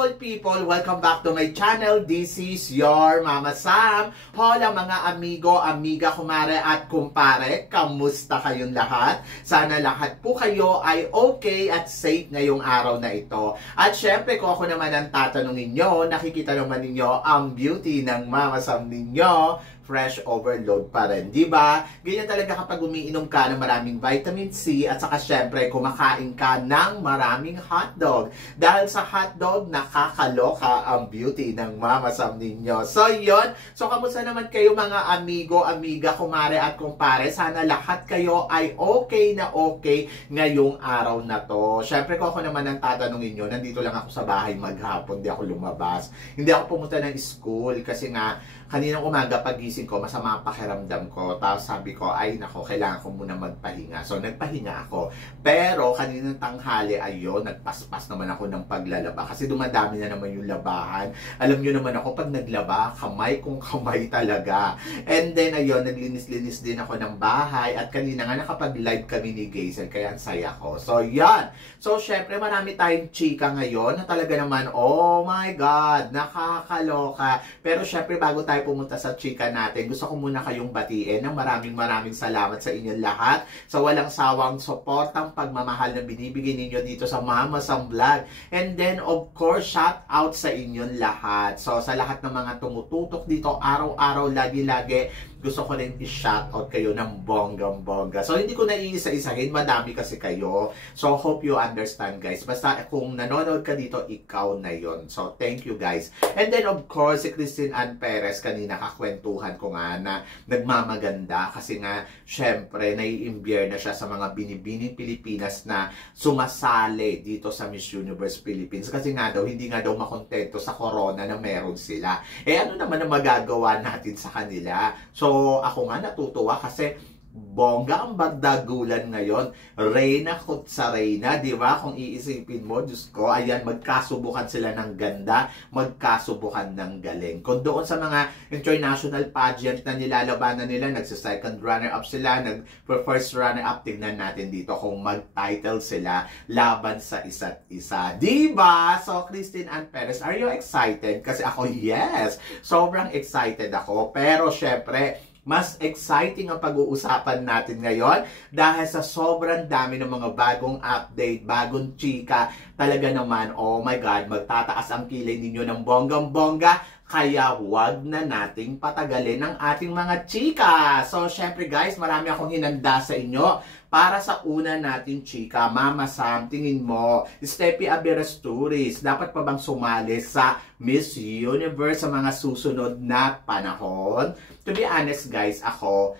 people, welcome back to my channel. This is your Mama Sam. Hola mga amigo, amiga, kumare at kumpare. Kamusta kayong lahat? Sana lahat po kayo ay okay at safe ngayong araw na ito. At syempre, kung ako naman ang tatanungin nyo, nakikita naman ninyo ang beauty ng Mama Sam ninyo. Fresh overload pa rin, di ba? Ganyan talaga kapag umiinom ka ng maraming vitamin C at saka syempre kumakain ka ng maraming hotdog. Dahil sa hotdog, nakakaloka ang beauty ng Mama Sam ninyo. So, yun. So, kamusta naman kayo mga amigo, amiga, kumare at kumpare? Sana lahat kayo ay okay na okay ngayong araw na to. Syempre, kung ako naman ang tatanungin nyo, nandito lang ako sa bahay maghapon, di ako lumabas. Hindi ako pumunta ng school kasi nga, kaninang umaga pagising ko, masama ang pakiramdam ko. Tapos sabi ko, ay nako, kailangan ko muna magpahinga. So, nagpahinga ako. Pero, kaninang tanghali, ayun, nagpaspas naman ako ng paglalaba. Kasi dumadami na naman yung labahan. Alam nyo naman ako, pag naglaba, kamay kung kamay talaga. And then, ayun, naglinis-linis din ako ng bahay. At kanina nga, nakapag-live kami ni Gazel, kaya ang saya ko. So, yan. So, syempre, marami tayong chika ngayon na talaga naman, oh my God, nakakaloka. Pero, syempre, bago tayo pumunta sa chika natin, gusto ko muna kayong batiin ng maraming salamat sa inyong lahat sa walang sawang suportang pagmamahal na binibigay ninyo dito sa Mama Sam Vlog. And then, of course, shout out sa inyong lahat. So, sa lahat ng mga tumututok dito, araw-araw, lagi-lagi, gusto ko rin i-shoutout kayo ng bonggang-bongga. So, hindi ko na iisa-isahin. Madami kasi kayo. So, hope you understand, guys. Basta kung nanonood ka dito, ikaw na yon. So, thank you, guys. And then, of course, si Christine Ann Perez, kanina kakwentuhan ko nga na nagmamaganda kasi nga, syempre, nai-imbier na siya sa mga binibining Pilipinas na sumasali dito sa Miss Universe Philippines. Kasi nga daw, hindi nga daw makontento sa corona na meron sila. Eh, ano naman ang magagawa natin sa kanila? So, ako nga natutuwa kasi bongga ang bagdagulan ngayon. Reyna sa Reyna, di ba? Kung iisipin mo, Diyos ko, ayan, magkasubukan sila ng ganda, magkasubukan ng galing. Kung doon sa mga international pageant na nilalabanan nila, nagsa-second runner-up sila, nag-first runner-up, tignan natin dito kung mag-title sila laban sa isa't isa. Di ba? So, Christine Ann Perez, are you excited? Kasi ako, yes! Sobrang excited ako. Pero, syempre, mas exciting ang pag-uusapan natin ngayon dahil sa sobrang dami ng mga bagong update, bagong chika. Talaga naman, oh my God, magtataas ang kilay ninyo ng bonggang-bongga. Kaya wag na nating patagalin ang ating mga chika. So, syempre guys, marami akong hinanda sa inyo para sa una natin chika. Mama Sam, tingin mo, Steffi Aberasturiz, dapat pa bang sumali sa Miss Universe sa mga susunod na panahon? To be honest guys, ako,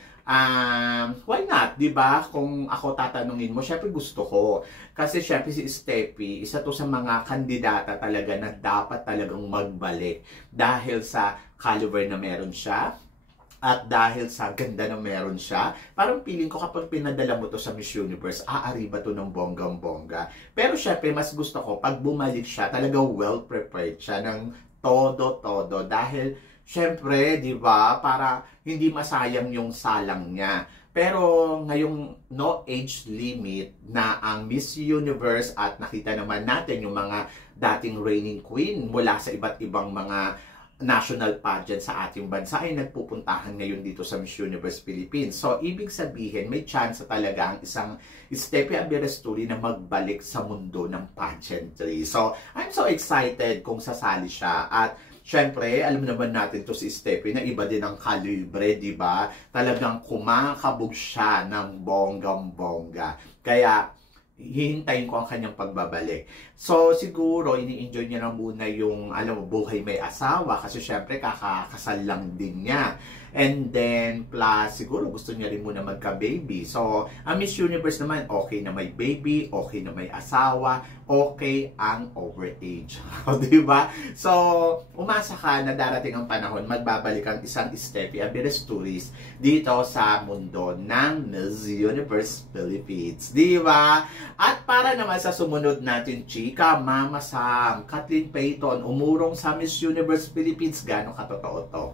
why not? Diba? Kung ako tatanungin mo, syempre gusto ko. Kasi syempre si Steffi, isa to sa mga kandidata talaga na dapat talagang magbalik. Dahil sa caliber na meron siya, at dahil sa ganda na meron siya, parang feeling ko kapag pinadala mo to sa Miss Universe, aariba to ng bonggang-bongga. Pero syempre, mas gusto ko, pag bumalik siya, talaga well-prepared siya ng todo-todo. Dahil, syempre, di ba, para hindi masayang yung salang niya. Pero ngayong no age limit na ang Miss Universe at nakita naman natin yung mga dating reigning queen mula sa iba't ibang mga national pageant sa ating bansa ay nagpupuntahan ngayon dito sa Miss Universe Philippines. So, ibig sabihin, may chance talaga ang isang Steffi Aberasturiz na magbalik sa mundo ng pageantry. So, I'm so excited kung sasali siya. At syempre, alam naman natin to si Steffi na iba din ang kalibre, di ba? Talagang kumakabog siya ng bonggang-bongga. Kaya, hihintayin ko ang kanyang pagbabalik. So, siguro, ini-enjoy niya na muna yung, alam mo, buhay may asawa kasi syempre, kakakasal lang din niya. And then, plus, siguro gusto niya rin muna magka-baby. So, ang Miss Universe naman, okay na may baby, okay na may asawa, okay ang overage. Diba? So, umasa ka na darating ang panahon, magbabalik ang isang Steffi Aberasturiz dito sa mundo ng Miss Universe Philippines. Diba? At para naman sa sumunod natin, chika, Mama Sam, Kathleen Payton, umurong sa Miss Universe Philippines. Gano'ng katotoo to?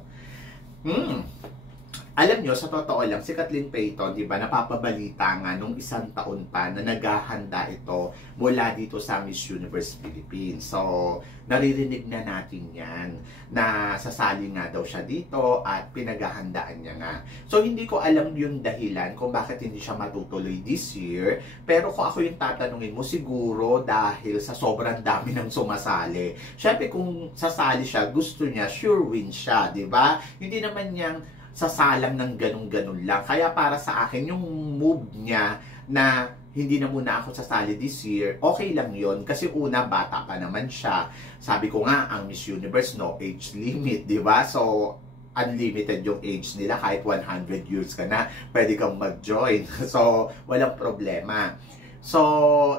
Alam nyo, sa totoo lang, si Kathleen Payton, di ba, napapabalita nga nung isang taon pa na naghahanda ito mula dito sa Miss Universe Philippines. So, naririnig na natin yan na sasali nga daw siya dito at pinaghahandaan niya nga. So, hindi ko alam yung dahilan kung bakit hindi siya matutuloy this year. Pero kung ako yung tatanungin mo, siguro dahil sa sobrang dami ng sumasali. Siyempre, kung sasali siya, gusto niya, sure win siya, di ba? Hindi naman niyang sasalang ng ganun-ganun lang. Kaya para sa akin, yung move niya na hindi na muna ako sasali this year, okay lang yon. Kasi una, bata pa naman siya. Sabi ko nga, ang Miss Universe, no age limit, di ba? So, unlimited yung age nila. Kahit 100 years ka na, pwede kang mag-join. So, walang problema. So,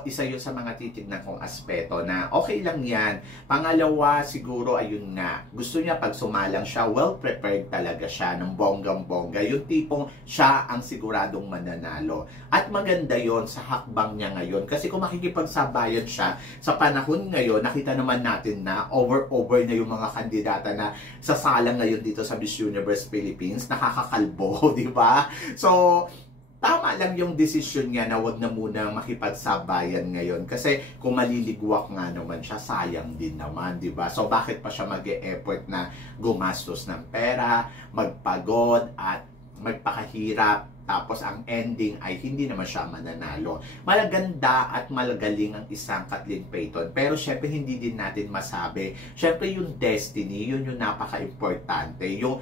isa yun sa mga titignan kong aspeto na okay lang yan. Pangalawa, siguro ayun nga. Gusto niya pag sumalang siya, well-prepared talaga siya ng bonggang-bongga. Yung tipong siya ang siguradong mananalo. At maganda yon sa hakbang niya ngayon. Kasi kung makikipagsabayan siya sa panahon ngayon, nakita naman natin na over na yung mga kandidata na sasalang ngayon dito sa Miss Universe Philippines. Nakakakalbo, di ba? So, tama lang yung desisyon niya na wag na muna makipagsabayan ngayon. Kasi kung maliligwak nga naman siya, sayang din naman, di ba? So, bakit pa siya mag-e-effort na gumastos ng pera, magpagod, at magpakahirap, tapos ang ending ay hindi naman siya mananalo. Malaganda at malagaling ang isang Kathleen Payton. Pero syempre hindi din natin masabi. Syempre yung destiny, yun yung napaka-importante. Yung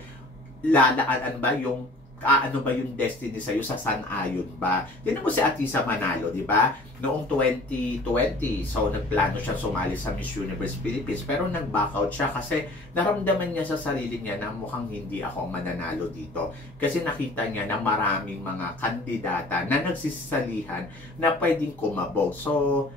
lalaan ba yung ano ba yung destiny sa'yo, sa sanayon ba? Tignan mo si Atisa Manalo, di ba? Noong 2020, so nagplano siya sumali sa Miss Universe Philippines, pero nag-back out siya kasi naramdaman niya sa sarili niya na mukhang hindi ako mananalo dito. Kasi nakita niya na maraming mga kandidata na nagsisalihan na pwedeng kumabog. So,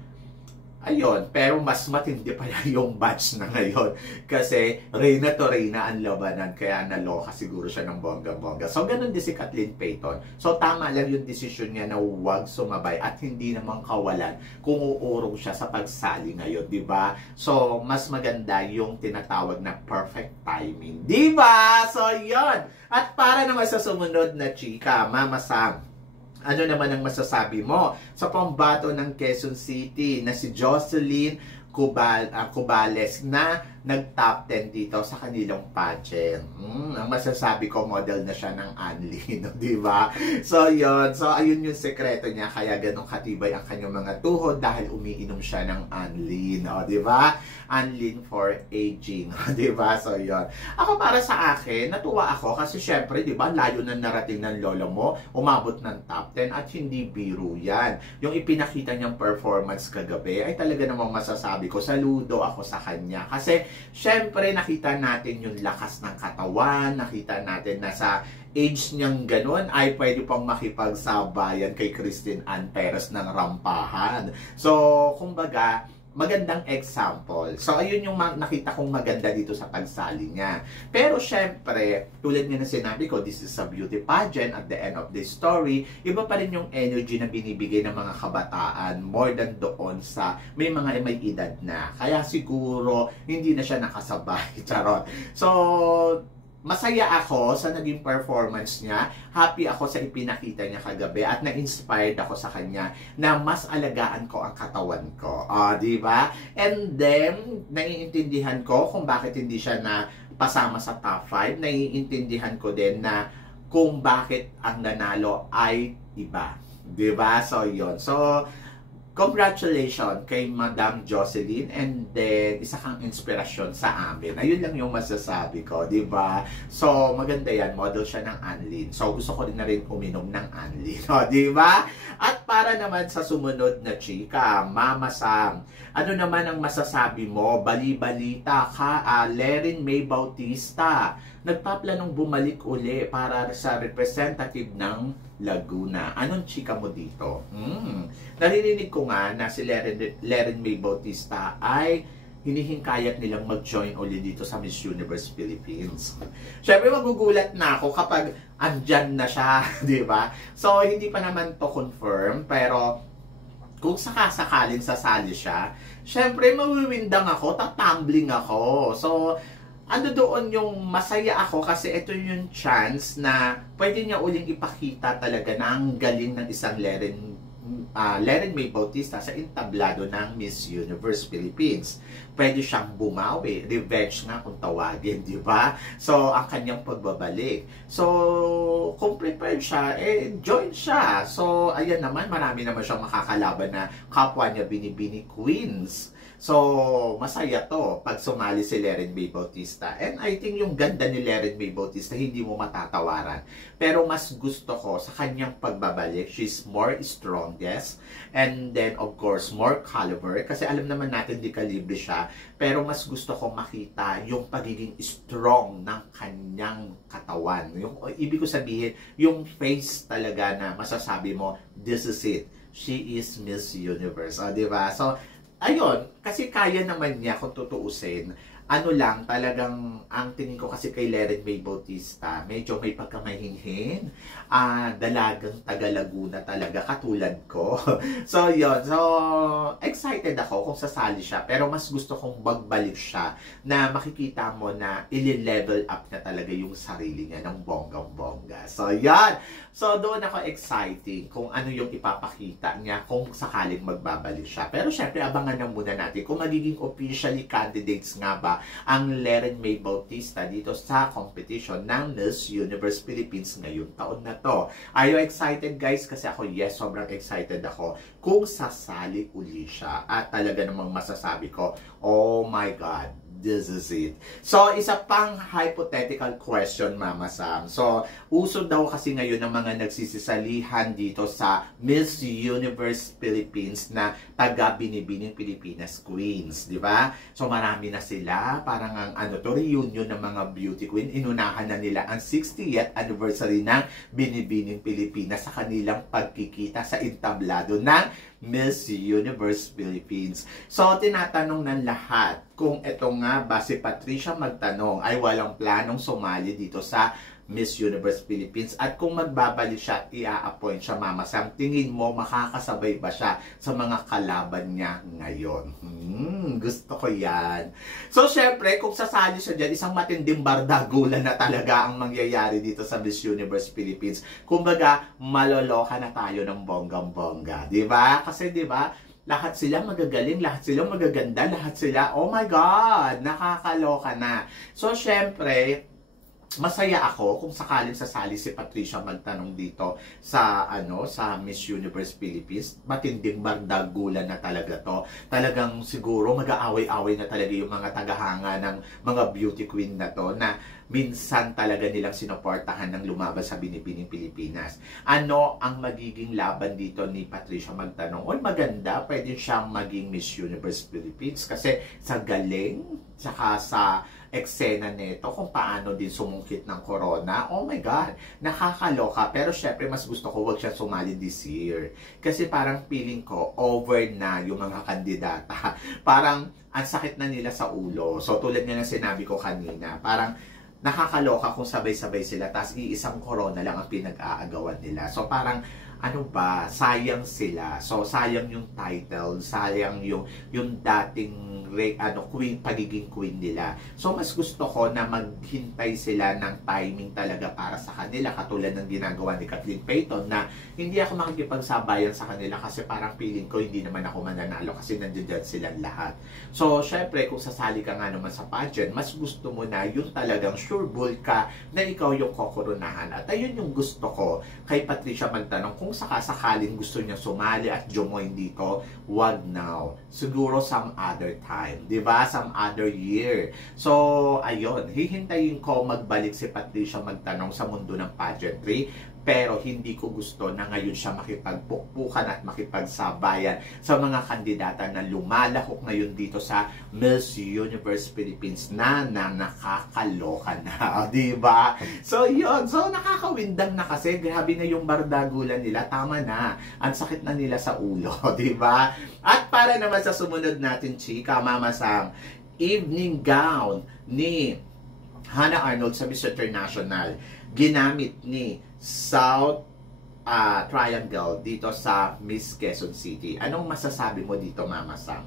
ayun, pero mas matindi pala yung batch na ngayon. Kasi reyna to reyna ang labanan, kaya naloka siguro siya ng bongga-bongga. So, ganun din si Kathleen Payton. So, tama lang yung desisyon niya na huwag sumabay at hindi naman kawalan kung uurong siya sa pagsali ngayon, di ba? So, mas maganda yung tinatawag na perfect timing, di ba? So, yun. At para naman sa sumunod na chika, Mama Sam, ano naman ang masasabi mo sa pambato ng Quezon City na si Jocelyn Cubales na nag-top 10 dito sa kanilang pageant? Ang masasabi ko, model na siya ng Anlin, no, di ba? So, yun. So, ayun yung sekreto niya. Kaya ganun katibay ang kanyang mga tuhod dahil umiinom siya ng Anlin, no, di ba? Anlin for aging, di ba? So, yun. Ako, para sa akin, natuwa ako kasi syempre, di ba, layo na narating ng lolo mo, umabot ng top 10 at hindi biro yan. Yung ipinakita niyang performance kagabi ay talaga namang masasabi ko, saludo ako sa kanya. Kasi, syempre, nakita natin yung lakas ng katawan, nakita natin na sa age niyang ganun ay pwede pang makipagsabayan kay Christine Ann Perez ng rampahan. So, kumbaga, magandang example. So, ayun yung nakita kong maganda dito sa pagsali niya. Pero, syempre, tulad nga na sinabi ko, this is a beauty pageant at the end of the story, iba pa rin yung energy na binibigay ng mga kabataan more than doon sa may mga may edad na. Kaya siguro, hindi na siya nakasabay. Charot. So, masaya ako sa naging performance niya. Happy ako sa ipinakita niya kagabi at na-inspired ako sa kanya na mas alagaan ko ang katawan ko. Di ba? And then, naiintindihan ko kung bakit hindi siya na pasama sa top 5. Naiintindihan ko din na kung bakit ang nanalo ay iba. Di ba? So, yun. So, congratulations kay Madam Jocelyn, and then isa kang inspirasyon sa amin. Ayun lang yung masasabi ko, di ba? So, maganda yan. Model siya ng Anlin. So, gusto ko rin na rin uminom ng Anlin. Di ba? At para naman sa sumunod na chika, Mama Sam, ano naman ang masasabi mo? Bali-balita ka, Lerin May Bautista. Nagpaplanong bumalik uli para sa representative ng Laguna. Anong chika mo dito? Naririnig ko nga na si Lerin May Bautista ay hinihingkayat nilang mag-join uli dito sa Miss Universe Philippines. Siyempre, magugulat na ako kapag andyan na siya, di ba? So, hindi pa naman to confirm, pero kung sakasakaling sasali siya, siyempre, mawiwindang ako, tatumbling ako. So, ano doon yung masaya ako kasi ito yung chance na pwede niya uling ipakita talaga na ang galing ng isang Leren May Bautista sa entablado ng Miss Universe Philippines. Pwede siyang bumawi, revenge nga kung tawagin, di ba? So, ang kanyang pagbabalik. So, kung prepared siya, join siya. So, ayan naman, marami naman siyang makakalaban na kapwa niya binibini queens. So, masaya to pag sumali si Leren May Bautista. And I think yung ganda ni Leren May Bautista, hindi mo matatawaran. Pero mas gusto ko sa kanyang pagbabalik, she's more strongest. And then, of course, more caliber. Kasi alam naman natin di kalibre siya. Pero mas gusto ko makita yung pagiging strong ng kanyang katawan. Yung, ibig ko sabihin, yung face talaga na masasabi mo, this is it. She is Miss Universe. O, diba? So, ayun, kasi kaya naman niya kung tutuusin. Ano lang, talagang ang tingin ko kasi kay Leren May Bautista, medyo may pagkamahinhin. Dalagang taga Laguna talaga, katulad ko. So, yun. So, excited ako kung sasali siya. Pero mas gusto kong magbalik siya na makikita mo na ili-level up na talaga yung sarili niya ng bonggang-bongga. So, yan. So, doon ako exciting kung ano yung ipapakita niya kung sakaling magbabalik siya. Pero syempre, abangan na muna natin kung magiging officially candidates nga ba ang Leren May Bautista dito sa competition ng Miss Universe Philippines ngayong taon na to. Are you excited, guys? Kasi ako, yes, sobrang excited ako kung sasali uli siya. At talaga namang masasabi ko, oh my God, this is it. So, isa pang hypothetical question, Mama Sam. So, uso daw kasi ngayon ng mga nagsisisalihan dito sa Miss Universe Philippines na taga-binibining Pilipinas Queens, di ba? So, marami na sila. Parang ang reunion ng mga beauty queen. Inunahan na nila ang 60th anniversary ng Binibining Pilipinas sa kanilang pagkikita sa entablado ng Miss Universe Philippines. So, tinatanong ng lahat kung ito nga ba si Patricia Magtanong ay walang planong sumali dito sa Miss Universe Philippines at kung magbabalik siya at i-appoint siya, Mama Sam, tingin mo makakasabay ba siya sa mga kalaban niya ngayon? Gusto ko yan. So, syempre, kung sasali siya dyan, isang matinding bardagulan na talaga ang mangyayari dito sa Miss Universe Philippines. Kumbaga, maloloka na tayo ng bonggang-bongga. Diba? Kasi, diba, lahat sila magagaling, lahat sila magaganda, lahat sila, oh my God, nakakaloka na. So, syempre, masaya ako kung sakaling sasali si Patricia Magtanong dito sa sa Miss Universe Philippines. Matinding bardagulan na talaga to. Talagang siguro mag-aaway-away na talaga yung mga tagahanga ng mga beauty queen na to na minsan talaga nilang sinuportahan ng lumaban sa Binibining Pilipinas. Ano ang magiging laban dito ni Patricia Magtanong? O maganda, pwede siyang maging Miss Universe Philippines kasi sa galing, saka sa eksena nito kung paano din sumungkit ng corona. Oh my God, nakakaloka. Pero syempre, mas gusto ko wag siya sumali this year. Kasi parang feeling ko, over na yung mga kandidata. Parang, ang sakit na nila sa ulo. So, tulad nga na sinabi ko kanina, parang, nakakaloka kung sabay-sabay sila, tapos iisang corona lang ang pinag-aagawan nila. So, parang, ano ba, sayang sila. So, sayang yung title, sayang yung dating queen, pagiging queen nila. So, mas gusto ko na maghintay sila ng timing talaga para sa kanila, katulad ng ginagawa ni Kathleen Payton na hindi ako makikipagsabayan sa kanila kasi parang feeling ko hindi naman ako mananalo kasi nandiyan silang lahat. So, syempre, kung sasali ka nga naman sa pageant, mas gusto mo na yung talagang sure bull ka na ikaw yung kokoronahan. At ayun yung gusto ko kay Patricia Magtanong, kung sakasakaling gusto niya sumali at join dito, wag now. Siguro some other time, 'di ba? Some other year. So, ayun, hihintayin ko magbalik si Patricia Magtanong sa mundo ng pageantry. Pero hindi ko gusto na ngayon siya makipagpukpukan at makipagsabayan sa mga kandidata na lumalahok ngayon dito sa Miss Universe Philippines na nakakaloka na, di ba? So, yun. So, nakakawindang na kasi. Grabe na yung bardagulan nila. Tama na. Ang sakit na nila sa ulo, di ba? At para naman sa sumunod natin, chika, Mama Sam, evening gown ni Hannah Arnold sa Miss International, ginamit ni South Triangle dito sa Miss Quezon City. Anong masasabi mo dito, Mama Sam?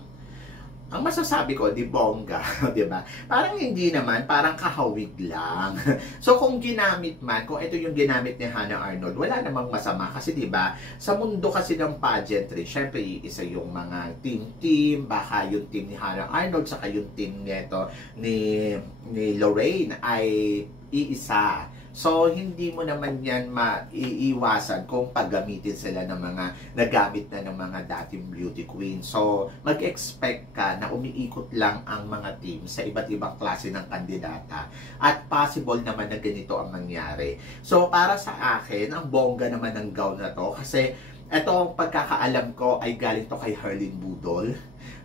ang masasabi ko, di bongga, di ba? Parang hindi naman, parang kahawig lang. So kung ginamit man, kung ito yung ginamit ni Hannah Arnold, wala namang masama kasi di ba? Sa mundo kasi ng pageantry, syempre isa yung mga team, baka yung team ni Hannah Arnold saka yung team nito ni Lorraine ay iisa. So, hindi mo naman yan maiiwasan kung paggamitin sila ng mga nagamit na ng mga dating beauty queen. So, mag-expect ka na umiikot lang ang mga team sa iba't ibang klase ng kandidata at possible naman na ganito ang mangyari. So, para sa akin, ang bongga naman ng gown na to kasi ito ang pagkakaalam ko ay galing to kay Herlyn Budol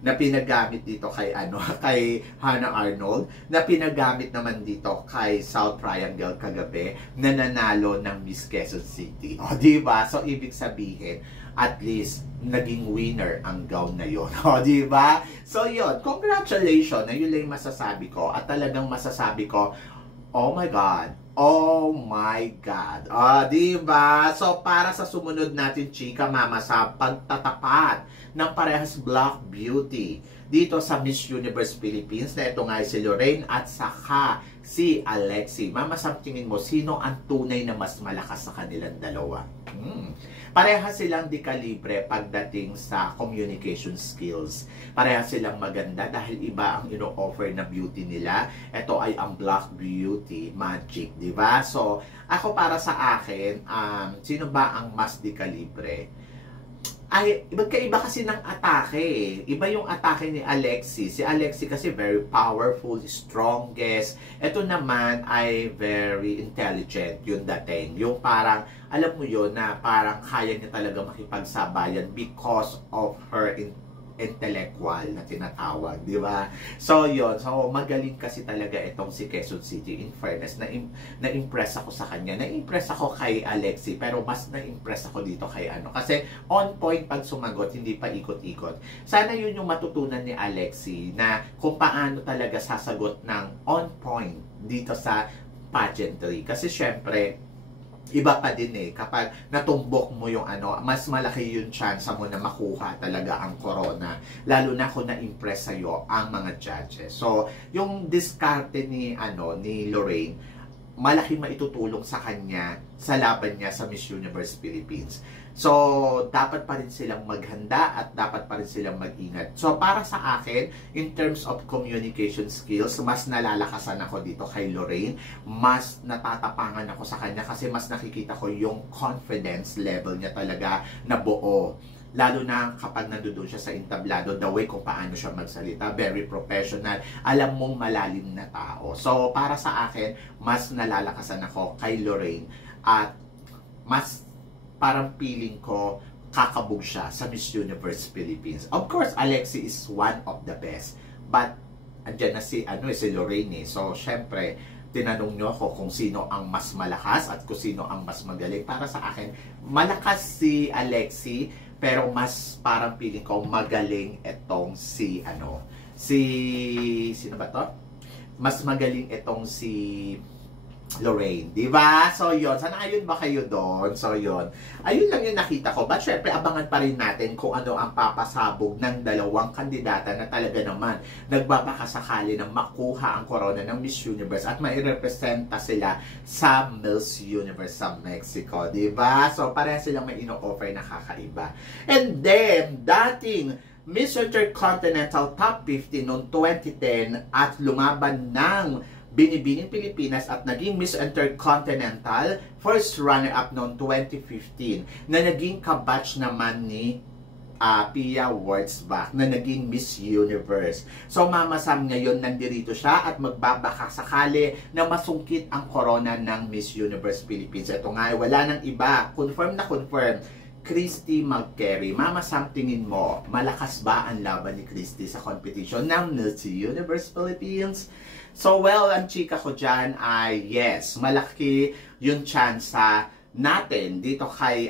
na pinagamit dito kay kay Hannah Arnold, na pinagamit naman dito kay South Triangle kagabi na nanalo ng Miss Quezon City. O, di ba? So ibig sabihin, at least naging winner ang gown na yon. O, di ba? So yon, congratulations, na yun lang masasabi ko at talagang masasabi ko, oh my God. Oh my God. Di ba? So, para sa sumunod natin, chika, mama, sa pagtatapat ng parehas Black Beauty dito sa Miss Universe Philippines, na ito nga si Lorraine at saka si Alexi. Mama, sa tingin mo, sino ang tunay na mas malakas sa kanilang dalawa? Parehas silang di kalibre pagdating sa communication skills. Parehas silang maganda dahil iba ang ino-offer na beauty nila. Ito ay ang Black Beauty Magic, di ba? So, ako para sa akin, sino ba ang mas di kalibre? Ay, magkaiba kasi ng atake eh. Iba yung atake ni Alexi. Si Alexi kasi very powerful, strongest. Ito naman ay very intelligent yung dating. Yung parang, alam mo yun, na parang kaya niya talaga makipagsabayan because of her intellectual na tinatawag, di ba? So, yun. So, magaling kasi talaga itong si Quezon City. In fairness, na-impress ako sa kanya. Na-impress ako kay Alexi, pero mas na-impress ako dito kay Kasi on point pag sumagot, hindi pa ikot-ikot. Sana yun yung matutunan ni Alexi na kung paano talaga sasagot ng on point dito sa pageantry. Kasi syempre, iba pa din eh, kapag natumbok mo yung mas malaki yung chance mo na makuha talaga ang corona. Lalo na kung na-impress sa'yo ang mga judges. So, yung diskarte ni Lorraine, malaking maitutulong sa kanya sa laban niya sa Miss Universe Philippines. So, dapat pa rin silang maghanda at dapat pa rin silang mag-ingat. So, para sa akin, in terms of communication skills, mas nalalakasan ako dito kay Lorraine. Mas natatapangan ako sa kanya kasi mas nakikita ko yung confidence level niya talaga na buo. Lalo na kapag nandoon siya sa entablado, the way kung paano siya magsalita, very professional, alam mong malalim na tao. So, para sa akin, mas nalalakasan ako kay Lorraine at mas parang feeling ko kakabog siya sa Miss Universe Philippines. Of course, Alexi is one of the best. But, andyan na si Lorraine eh. So, syempre, tinanong nyo ako kung sino ang mas malakas at kung sino ang mas magaling. Para sa akin, malakas si Alexi, pero mas parang feeling ko magaling itong sino ba to? Mas magaling itong si Lorraine, di ba? So, yun. Sana ayun ba kayo doon? So, yun. Ayun lang yung nakita ko. But, syempre, abangan pa rin natin kung ano ang papasabog ng dalawang kandidata na talaga naman nagbabakasakali na makuha ang corona ng Miss Universe at mairepresenta sila sa Miss Universe sa Mexico, di ba? So, pareha silang may ino-offer na kakaiba. And then, dating Miss Intercontinental Top 50 noong 2010 at lumaban ng Binibining Pilipinas at naging Miss Intercontinental first runner-up noong 2015 na naging kabatch naman ni Pia Wurtzbach na naging Miss Universe. So Mama Sam ngayon nandirito siya at magbabaka sakali na masungkit ang corona ng Miss Universe Philippines. Ito nga ay wala nang iba. Confirm na confirm. Christy Magkerry. Mama Sam, tingin mo, malakas ba ang laban ni Christy sa competition ng Miss Universe Philippines? So, well, ang chika ko dyan ay yes, malaki yung chance natin dito kay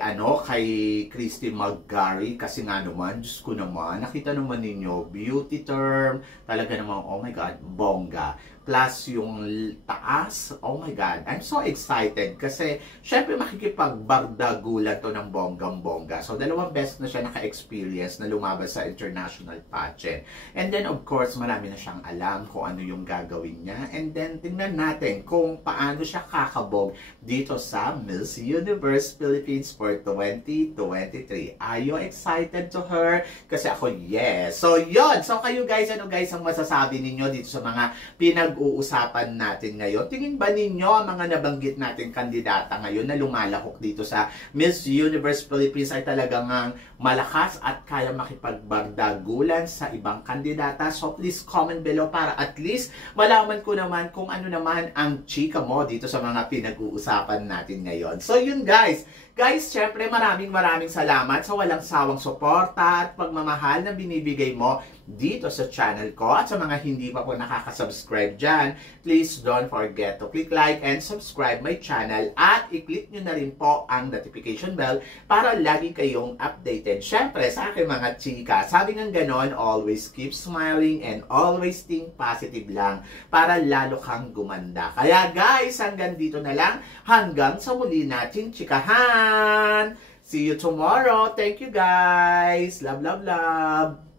Christy Magkerry kasi nga naman, Diyos ko naman, nakita naman ninyo, beauty term, talaga naman, oh my God, bongga. plus yung taas. Oh my God, I'm so excited kasi syempre makikipagbardagulan to ng bonggang-bongga. So, dalawang beses na siya naka-experience na lumabas sa international pageant. And then, of course, marami na siyang alam kung ano yung gagawin niya. And then, tingnan natin kung paano siya kakabog dito sa Miss Universe Philippines for 2023. Are you excited to her? Kasi ako, yes. So, yun. So, kayo guys, ano guys ang masasabi ninyo dito sa mga pinag-uusapan natin ngayon? Tingin ba ninyo ang mga nabanggit natin kandidata ngayon na lumalahok dito sa Miss Universe Philippines ay talagang malakas at kaya makipagbardagulan sa ibang kandidata? So please comment below para at least malaman ko naman kung ano naman ang chika mo dito sa mga pinag-uusapan natin ngayon. So yun guys. Guys, syempre maraming salamat sa walang sawang suporta at pagmamahal na binibigay mo dito sa channel ko. At sa mga hindi pa po nakaka-subscribe dyan, please don't forget to click like and subscribe my channel at i-click nyo na rin po ang notification bell para lagi kayong updated. Syempre, sa aking mga chika, sabi ng ganon, always keep smiling and always think positive lang para lalo kang gumanda. Kaya guys, hanggang dito na lang. Hanggang sa muli nating chikahan. See you tomorrow. Thank you guys. Love, love, love.